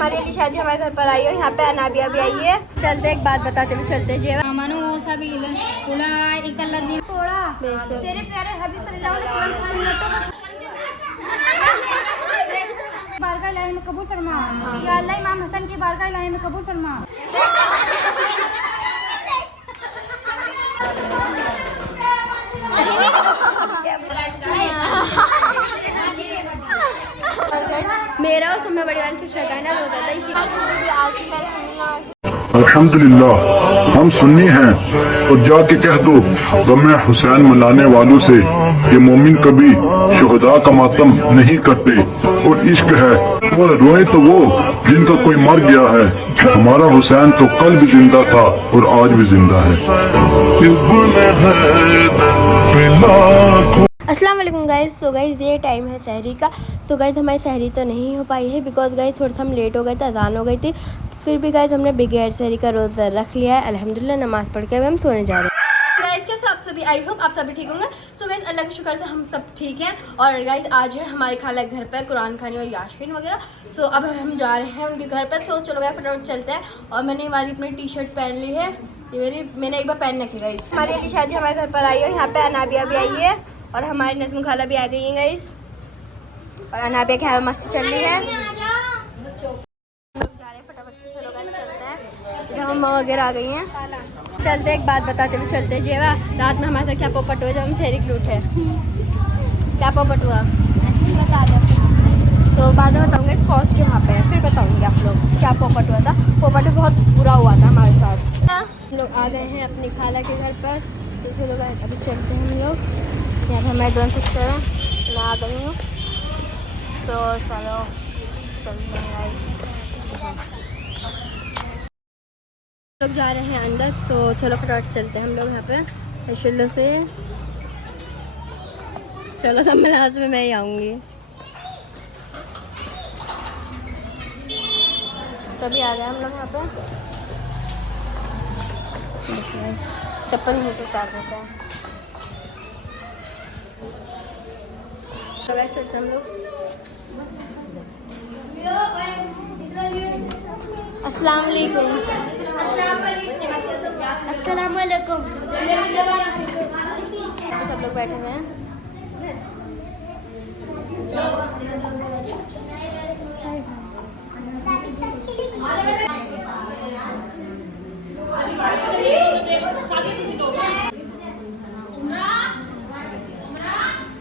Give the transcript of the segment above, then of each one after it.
हमारी अली शादी हमारे घर पर आई है, यहाँ पे अनाबिया भी आई है। चलते एक बात बताते हुए चलते जेवा तेरे प्यारे हबीब सल्लल्लाहु अलैहि वसल्लम बारगाह इलाही में कबूल फरमा। या अल्लाह इमाम हसन की बारगाह इलाही में कबूल फरमा। मेरा और तुम्हें बड़ी वाली की शगाना होता था इसी चीज़ें भी आ चुका है। अल्हम्दुलिल्लाह हम सुन्नी हैं और जाके कह दो गम हुसैन मनाने वालों से कि मोमिन कभी शुहदा का मातम नहीं करते और इश्क है और रोए तो वो जिनका कोई मर गया है। हमारा हुसैन तो कल भी जिंदा था और आज भी जिंदा है। अस्सलाम वालेकुम गाइस। सो गाइस ये टाइम है सहरी का। सो गाइस हमारी सहरी तो नहीं हो पाई है बिकॉज गाइस थोड़ा सा हम लेट हो गए थे, अजान हो गई थी। फिर भी गाइस हमने बगैर सहरी का रोज़ा रख लिया है। अल्हम्दुलिल्लाह नमाज़ पढ़ के अब हम सोने जा रहे हैं। गाइस कैसे आप सभी, आई होप आप सभी ठीक होंगे। सो गाइस अल्लाह के शुक्र से हम सब ठीक हैं। और गाइस आज है हमारे खाला घर पर कुरान खानी और याशीन वगैरह। सो अब हम जा रहे हैं उनके घर पर। सो चलो गाइस फटाफट चलते हैं। और मैंने हमारी अपनी टी शर्ट पहन ली है, ये मैंने एक बार पहन रखी गाइस। हमारी अली शादी हमारे घर पर आई है, यहाँ पे अनाबिया भी आई है और हमारी नज़म खाला भी आ गई है गाइस। और अनाबिया के यहाँ मस्ती चल रही है। मम्मा वगैरह आ गई हैं। चलते एक बात बताते हुए चलते हैं जेवा। रात में हमारे साथ क्या पोपट हुआ जब हम शहरी के उठे। क्या पोपट हुआ बता दो। तो बाद में बताऊँगे पहुँच के वहाँ पे, फिर बताऊँगी आप लोग क्या पोपट हुआ था। पोपट बहुत बुरा हुआ था हमारे साथ। हम लोग आ गए हैं अपनी खाला के घर पर। दूसरे लोग अभी चलते हैं हम लोग। यहाँ पर हमारे दोनों सिस्टर हैं, मैं आ गई हूँ। तो चलो चलते हैं। लोग जा रहे हैं अंदर, तो चलो फटाफट चलते हैं हम लोग यहाँ पे शुल्लो से। चलो सब में लास्ट में मैं ही आऊँगी। तभी आ गए हम लोग यहाँ पे। चप्पल मुँह पे उतार देते हैं। तो वैसे चलते हम लोग। अस्सलाम वालेकुम। अस्सलाम वालेकुम। सब लोग बैठे हुए हैं।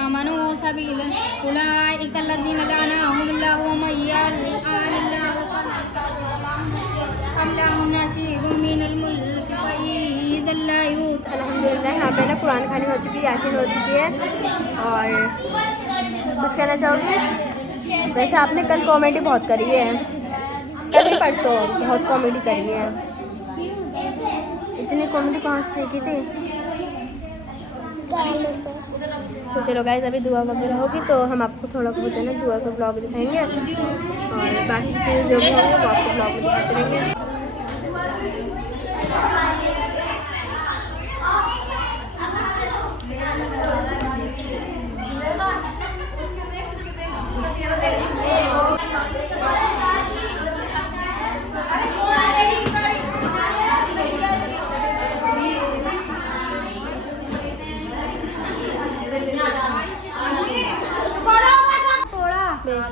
आमनू सबील उलाइक अल्लज़ीना लअनहुमुल्लाहु व मन यलअनिल्लाहु फक़द लहुम नसीबुम मिनल मुल्क व इज़्ज़ल्ला यूत। अल्हम्दुलिल्लाह यहाँ पे ना कुरान खानी हो चुकी है, यासीन हो चुकी है। और कुछ कहना चाहोगे? वैसे आपने कल कॉमेडी बहुत करी है, कभी पर तो बहुत कॉमेडी करी है। इतनी कॉमेडी कहाँ से सीखी थी? तो चलो गाइस अभी दुआ वगैरह होगी तो हम आपको थोड़ा बहुत है ना दुआ का ब्लॉग दिखाएंगे और बाकी चीज़ें जो भी होंगे वो आपको ब्लॉग में दिखाते रहेंगे।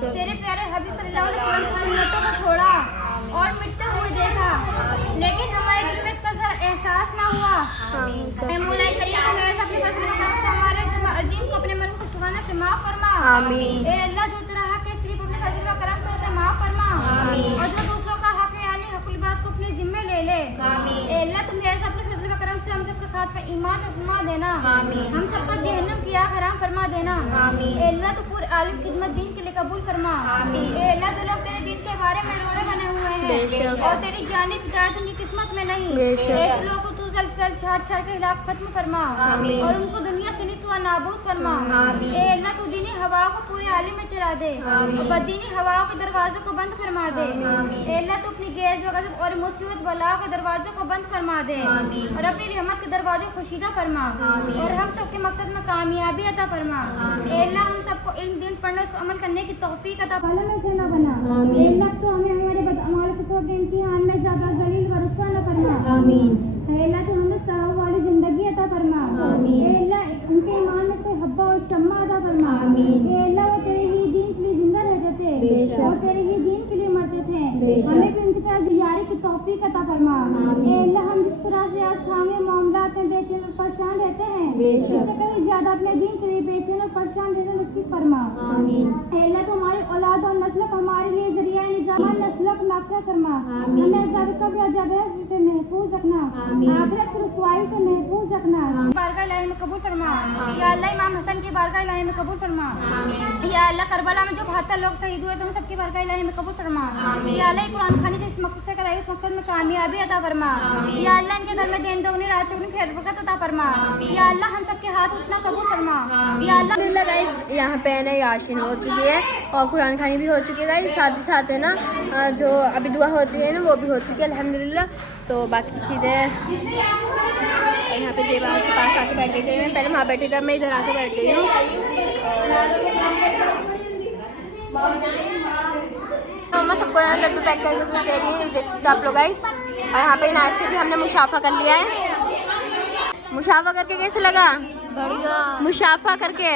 तेरे प्यारे हबीब सल्लल्लाहु अलैहि वसल्लम सुन्नतों को छोड़ा और मिटते हुए देखा, लेकिन हमारे दिल में इसका जरा एहसास ना हुआ। मौला करीम अपने फजल से हमारे अजीम को अपने मन को छुपाने से माफ फरमा। आमीन। ए अल्लाह जो तेरा हक है सिर्फ अपने फजल व करम से उसे माफ फरमा। आमीन। और जो दूसरों का हक है यानी हकुल बात को अपने जिम्मे ले ले। आमीन। ए अल्लाह तुम मेरे अपने फजल व करम से हम सबके साथ पे ईमान फरमा देना। आमीन। हम सबको जहन्नम की आग हराम फरमा देना। आमीन। ए अल्लाह तो पूरे आलिम खिदमत दीन के लिए कबूल फरमा। आमीन। ए अल्लाह जो लोग तेरे दिन के बारे में रोड़े बने हुए हैं और तेरी जानिब हिदायत उनकी किस्मत में नहीं, ऐसे लोगों को तू जल छाड़ छाड़ के हिलाक खत्म फरमा। आमीन। और उनको दुनिया से नितवा नाबूद फरमा। आमीन। ए अल्लाह तू दीनी हवाओं को पूरे आलिम में चला दे और बददीनी हवाओं के दरवाजों को बंद फरमा दे। आमीन। ए अल्लाह तू अपनी गैर गज़ब और मुसीबत बलाओं के दरवाजों को बंद फरमा दे। आमीन। और अपनी रहमत के दरवाजे खुशीदा फरमा। आमीन। और हम सबके मकसद में कामयाबी अता फरमा। ए अल्लाह हम सबको इल्म दीन पढ़ने और अमल करने की तौफीक अता फरमा में से ना बना। आमीन। ए अल्लाह तो हमें हमारे और तेरे ही दीन के लिए मरते थे। हमें भी उनकी तरह जियारे की तौफीक अता फरमा। ए अल्लाह, हम जिस तरह से आज खाने मामलात में बेचैन और परेशान रहते हैं, इससे कहीं ज्यादा अपने दीन के लिए बेचैन और परेशान रहना नसीब फरमा। ए अल्लाह, तो हमारी औलाद और नस्ल को हमारे लिए जरिया निजाम नस्ल को माफ़ फरमा। हमें अज़ाब कब्र अज़ाब हश्र से महफूज रखना, आखिरत की रुसवाई से महफूज रखना। बारगाह इलाही में कबूल फरमा। या अल्लाह, इमाम हसन की बारगाह इलाही में कबूल फरमा। या अल्लाह, करबला में जो 72 लोग शहीद हुए थे उन सबकी बारगाह इलाही में कबूल फरमा। या अल्लाह, कुरान खानी से इस मकसद से कराई इस मकसद में कामयाबी अता फरमा। या अल्लाह, इनके घर में दिन दोगुनी रात चौगुनी खैर बरकत अता फरमा। या अल्लाह, हम सबके हाथ उठना कबूल फरमा। या अल्लाह, गाइस यहाँ पे है ना याशीन हो चुकी है और कुरान खानी भी हो चुकी है गाइस, साथ ही साथ है ना जो अभी दुआ होती है ना वो भी हो चुकी है अल्हम्दुलिल्लाह। तो बाकी चीज़ें यहाँ पे देवा के पास आके बैठ गई थी, मैं पहले वहाँ बैठी थी, मैं इधर आके बैठ गई हूँ। तो मैं सबको यहाँ लड्डू पैक करके दे रही हूँ, देख सकते आप लोग गाइस। और यहाँ पे नाश्ते भी हमने मुशाफा कर लिया है। मुशाफा करके कैसे लगा? बढ़िया। मुशाफा करके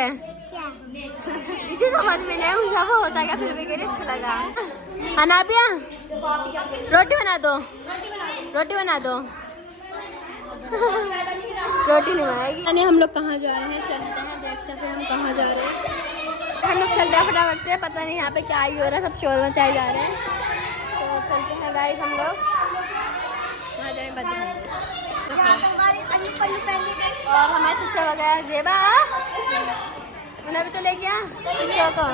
इसे समझ में नहीं मुशाफा होता क्या, फिर भी कह रही अच्छा लगा। अनाबिया रोटी बना दो, रोटी बना दो। रोटी नहीं बनाएगी। यानी हम लोग कहाँ जा रहे हैं, चलते हैं देखते हैं हम कहाँ जा रहे हैं। हम लोग चलते हैं फटाफट से, पता नहीं यहाँ पे क्या ही हो रहा है, सब शोर मचाए जा रहे हैं। तो चलते हैं गाइस हम लोग वहाँ जाए बदल। और हमारे सिस्टर वगैरह जेबा उन्हें भी तो ले गया सिस्टर को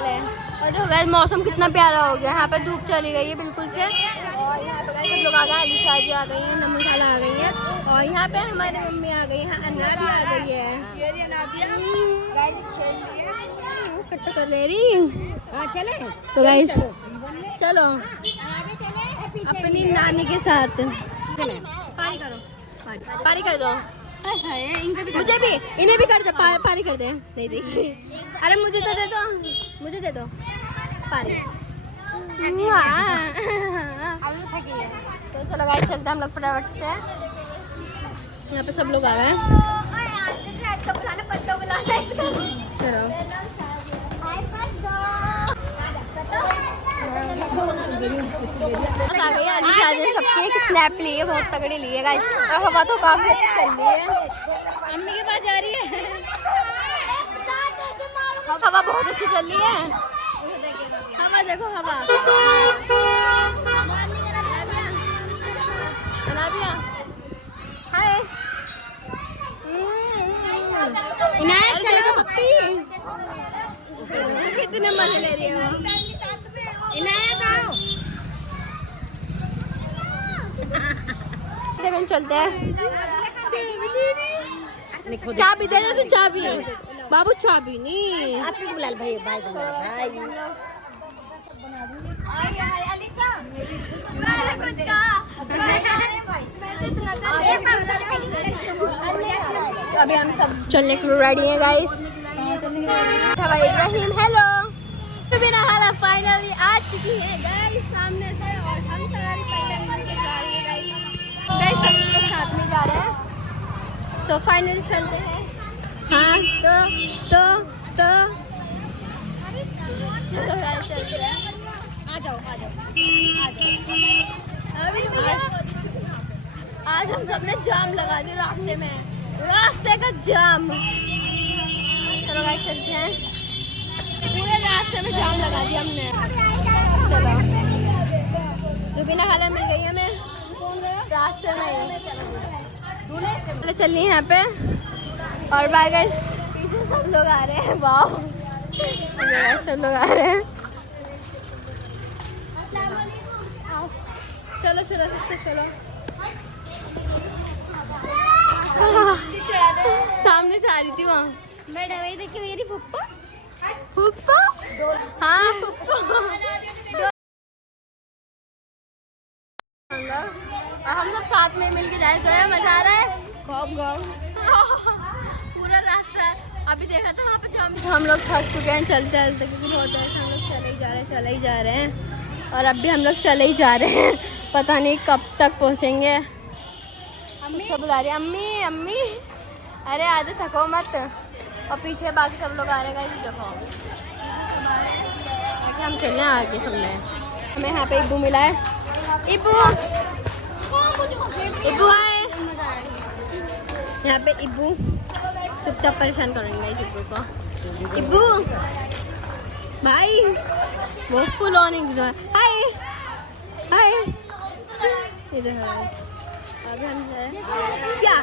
ले। और देखो गाइस मौसम कितना प्यारा हो गया, यहाँ पे धूप चली गई है बिल्कुल से। और यहाँ पे गाइस सब लोग आ गए, अलीशा जी आ गई है, नमन खाला आ गई है, और यहाँ पे हमारी मम्मी आ गई है, अन्ना भी आ गई है। कट्टा कर ले रही। चले तो गाइस चलो अपनी नानी के साथ पारी करो, पारी कर दो। मुझे भी, इन्हें भी कर दो, पारी कर दे। नहीं देखिए, अरे मुझे तो दे दो, मुझे दे दो पारी। तो चलो गाइस चलते हम लोग फटाफट से। यहाँ पे सब लोग आ गए हैं। आ गई अलीशा जी सबकी एक स्नैप ली है, बहुत तगड़ी ली है गाइस। और हवा तो काफी अच्छी चल रही है, अम्मी के पास जा रही है। हवा बहुत अच्छी चल रही है। हवा देखो, हवा हाय पप्पी कितने मजे ले रही है वो। हम चलते हैं, चाबी दे दो, चाबी बाबू, चाबी नहीं आपने बुला भाई भाई अभी हम सब चलने के लिए रेडी हैं गाइस। इब्राहिम हेलो, रुबीना खाला फाइनली आ चुकी है गाइस सामने से, और हम सारी पहले के जा रही है गाइस। सब लोग साथ में जा रहे हैं, तो फाइनली चलते हैं। हाँ तो चलो गाइस चलते हैं। आ जाओ आज हम सबने जाम लगा दी रास्ते में, रास्ते का जाम। चलो गाइस चलते हैं, पूरे रास्ते में जाम लगा दिया हमने। चलो रुबीना खाला मिल गई हमें रास्ते में, चलो चलिए यहाँ पे। और बाय गाइस पीछे सब लोग आ रहे हैं, वाह सब लोग आ रहे हैं। चलो चलो चलो सामने से आ रही थी वहाँ, मैं वही देखी मेरी फुप्पा फुप्पा, हाँ फुप्पा। हम सब साथ में मिलके जाए तो है, मजा आ रहा है। पूरा रास्ता अभी देखा था वहाँ पे हम लोग थक चुके हैं चलते चलते, क्योंकि बहुत देर से हम लोग चले ही जा रहे हैं, और अब भी हम लोग चले ही जा रहे हैं, पता नहीं कब तक पहुँचेंगे। सब बुला रही अम्मी अम्मी, अरे आज थको मत। और पीछे बाकी सब लोग आ रहे हैं, देखो हम चलने आगे सुनने हमें यहाँ पे इब्बू मिला है। इब्बू इब्बू आए यहाँ पे। इब्बू चुपचाप परेशान करेंगे इब्बू को। इब्बू भाई वो फुल ऑन हाय हाय इधर है। अभी हम क्या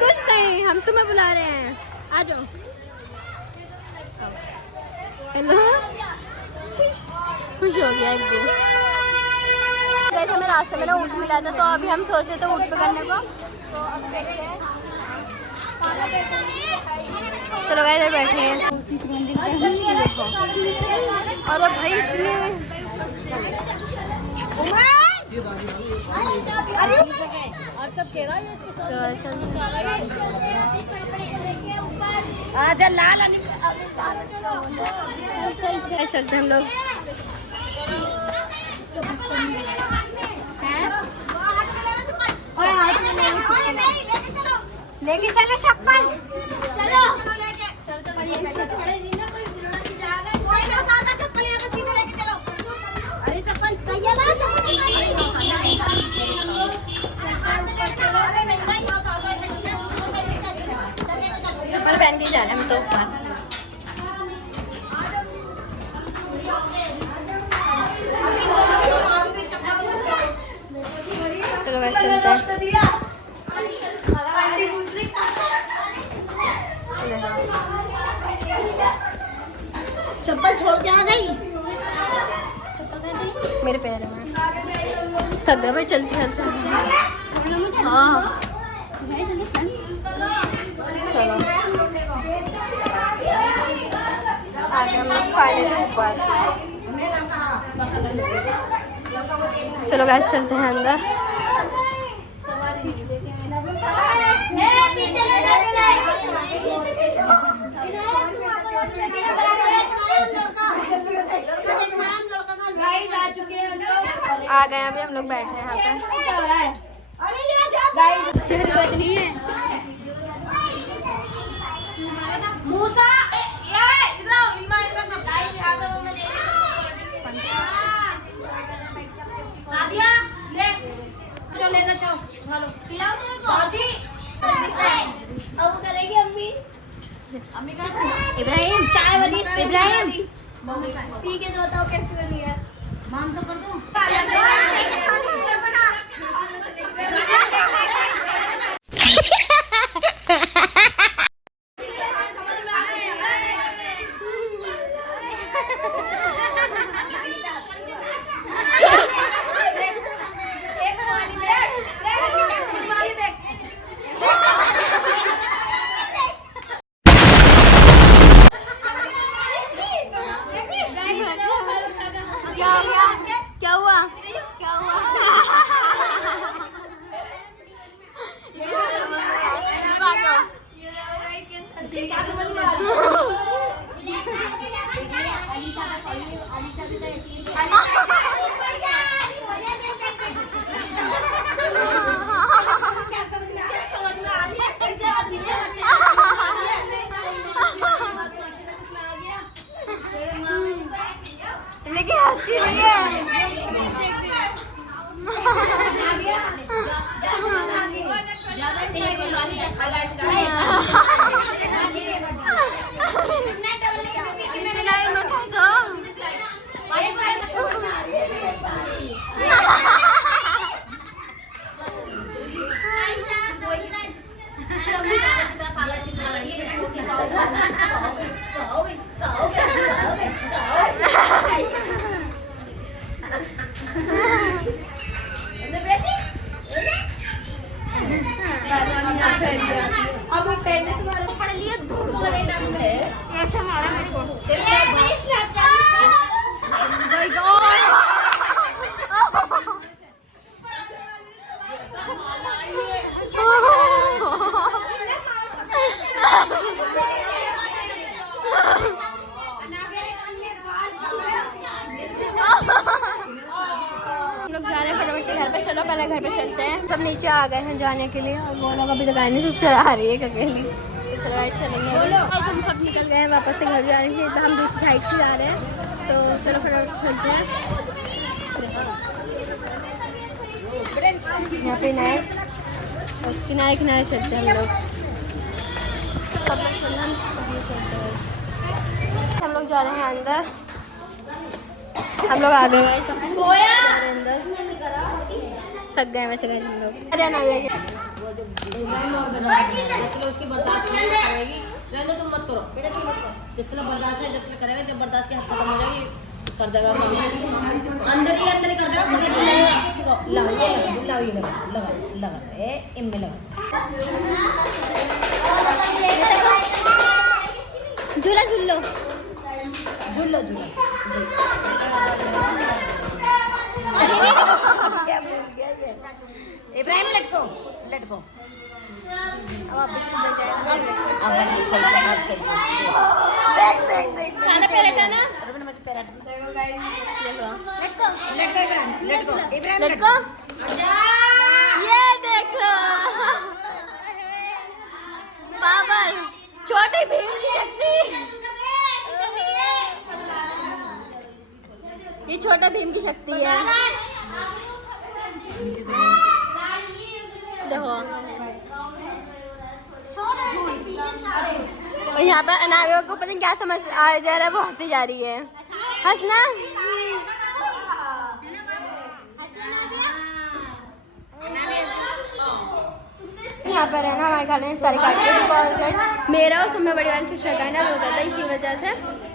कुछ नहीं, हम तुम्हें बुला रहे हैं, आ जाओ। हेलो खुश हो गया इब्बू। गाइस हमें रास्ते में ना ऊँट मिला था, तो अभी हम सोच रहे थे ऊँट पे करने को, तो अब देखते हैं। चलो गाइस बैठे हैं और अब भाई इतने और सब खेला आजा लाल चलते हम लोग। लेके चले चप्पल, चलो अरे चप्पल चप्पल पहन के जाना हम तो ऊपर। चलो गाइस चलते हैं। चप्पल छोड़ के आ गई मेरे पैर में थक गए भाई, चलते चलते। हाँ चलो आगे हम लोग फाइनली ऊपर। चलो गाइस चलते हैं अंदर। आ गए अभी हम लोग बैठे हैं यहाँ पे। नहीं है मूसा लेना चाहो करेगी अम्मी। अम्मी का इब्राहिम चाय बनी। इब्राहिम पी के जो बताओ कैसी बनी है। माम तो कर दो। क्या हुआ? क्या हुआ? लेकिन हंस के लिए अब पहले तुम्हारे पढ़ लिया ऐसा मारा मेरे को। हम लोग जा रहे हैं फटाफट से घर पे। चलो पहले घर पे चलते हैं। सब नीचे आ गए हैं जाने के लिए और वो लोग अभी तक आए नहीं, तो चला रही है अकेली। चलो चलेंगे। हम सब निकल गए हैं वापस से घर जाने के लिए, तो हम दूसरी साइड से जा रहे हैं। तो तो चलो फटाफट चलते हैं। यहाँ पे नए किनारे किनारे चलते हैं हम लोग। हम लोग जा रहे हैं अंदर। हम लोग आ गए अंदर, थक गए वैसे गए हम लोग। अरे ना उसकी बर्दाश्त नहीं करेगी, रहने तुम मत करो बेटा, तुम मत करो। जितना बर्दाश्त है जितना करेगा, जब बर्दाश्त की हद खत्म हो जाएगी कर देगा काम। अंदर ही कर देगा। लगा ए इनमें लगा झूला झूल लो, झूला झूला। इब्राहिम लटको लटको। खाना पलटा ना, लटको। ये देखो पावर, छोटी भीम की शक्ति। ये छोटा भीम की शक्ति है, देखो। और यहाँ पर अनामिका को पता नहीं क्या समझ आ जा रहा है, वो हंसती जा रही है। हंसना। यहाँ पर है ना हमारे खाने में सारी काट मेरा और समय बड़ी वाली सिस्टर का है ना रोजा था, इसी वजह से।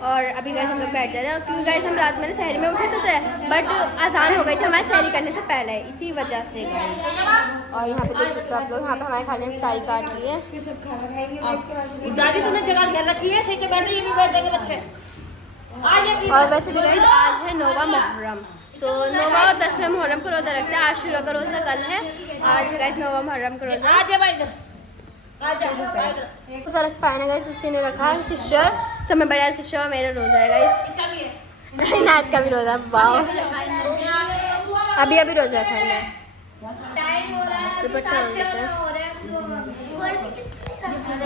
और अभी गैस हम लोग बैठ जा रहे हैं क्योंकि गैस हम रात में शहर में उठे तो थे, बट आसान हो गई थी हमारे शहरी करने से पहले, इसी वजह से गैस। और यहाँ पे देख सकते हो आप लोग, यहाँ पे हमारे खाने में सारी काट ली है। दादी तुमने जगह घेर रखी है, सही से बैठ, ये भी बैठ देंगे बच्चे। और वैसे भी गैस आज है नौवा मुहर्रम, तो 9वां और 10वें मुहर्रम को रोज़ा रखते हैं। आशूरा का रोज़ा कल है, आज है गाइस 9वां मुहर्रम का रोज़ा। फर्क पाए ना गाइस, उसी ने रखा है सिस्टर, तो मैं बड़ा सिस्टर और मेरा रोज़ा है गाइस। नाथ का भी रोज़ा, वाह। अभी अभी रोज़ा था मैं।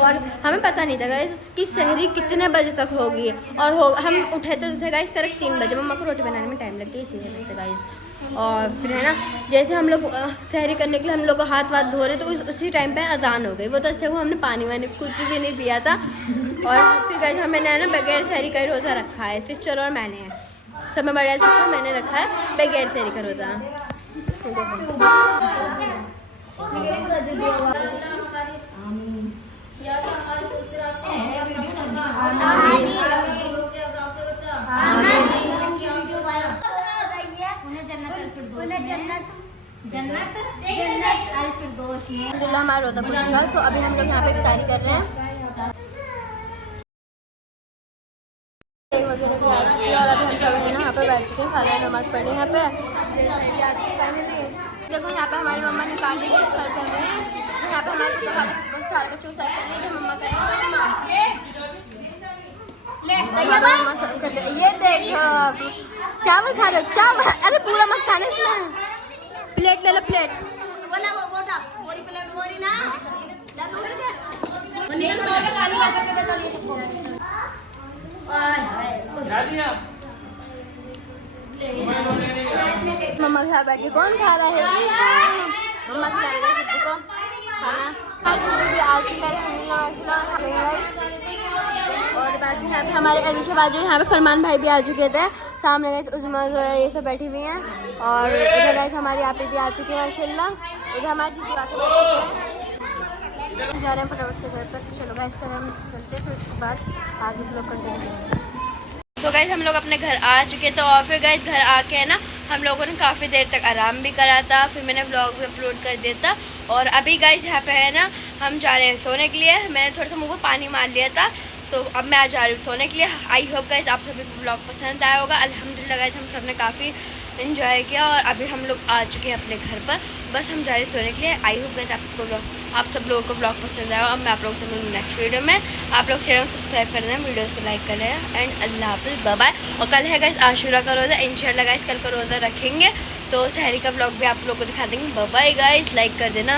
और हमें पता नहीं था गाइस कि सहरी कितने बजे तक होगी, और हम उठे तो थे गाइस करेक्ट 3 बजे। मम्मा को रोटी बनाने में टाइम लग गया इसी वजह से गाइस। और फिर है ना जैसे हम लोग सहरी करने के लिए हम लोग को हाथ वाथ धो रहे, तो उसी टाइम पे अजान हो गई। वो तो अच्छा हुआ हमने पानी वानी कुछ भी नहीं पिया था। और फिर गाइस हमें ना बगैर सहरी का रोज़ा रखा है, सिस्टर और मैंने। सब में बड़ा सिस्टर मैंने रखा है बगैर सहरी का रोज़ा। हमारा रोज़ा पूछ चुका, तो अभी हम लोग यहाँ पे इफ्तारी कर रहे हैं। वगैरह भी आ चुकी है और अभी हम सब है ना यहाँ पे बैठ चुके हैं, खाना नमाज पढ़ने यहाँ पे। देखो यहाँ पे हमारी मम्मा निकाल ली सर्व कर रहे हैं। यहाँ पे हमारे सारे बच्चों को सर्व कर रहे थे, मम्मा कर रही मम्मा सर्व कर रहे। ये देखो चावल खा रहे हो, चावल। अरे पूरा मत खाना इसमें, प्लेट ले लो, प्लेट। मम्मा के साथ बैठ के कौन खा रहा है? मम्मा खिला रही है सबको को खाना। हर चीज़ भी आ चुका है और बाकी यहाँ पे हमारे अलीशा बाजू यहाँ पे फरमान भाई भी आ चुके थे। सामने गए उज़मा जो है ये सब बैठी हुई हैं, और इधर गए हमारी आप भी आ चुकी है माशाल्लाह। इधर हमारी चीज़ें आके बैठे हैं, जा रहे हैं फटाफट से घर पर। चलो गैस पर हम चलते हैं, फिर उसके बाद आगे ब्लॉग कंटिन्यू करेंगे। तो गाइस हम लोग अपने घर आ चुके थे, और फिर गाइस घर आके है ना हम लोगों ने काफ़ी देर तक आराम भी करा था, फिर मैंने व्लॉग भी अपलोड कर दिया था। और अभी गाइस यहाँ पे है ना हम जा रहे हैं सोने के लिए। मैंने थोड़ा सा मुँह को पानी मार लिया था, तो अब मैं आ जा रही हूँ सोने के लिए। आई होप गाइस आप सभी को व्लॉग पसंद आया होगा। अल्हम्दुलिल्लाह गाइस हम सब ने काफ़ी इन्जॉय किया, और अभी हम लोग आ चुके हैं अपने घर पर, बस हम जा रहे हैं सोने के लिए। आई होप गाइस आप सब लोगों को ब्लॉग पसंद आया। अब मैं आप लोगों से मिलूँगी नेक्स्ट वीडियो में। आप लोग चैनल सब्सक्राइब कर देना, वीडियोस को लाइक कर लेना, एंड अल्लाह हाफिज़, बाय बाय। और कल है गाइस आशूरा का रोज़ा, इंशाल्लाह गाइस कल का रोज़ा रखेंगे, तो सहरी का ब्लॉग भी आप लोगों को दिखा देंगे। बाय बाय गाइस, लाइक कर देना।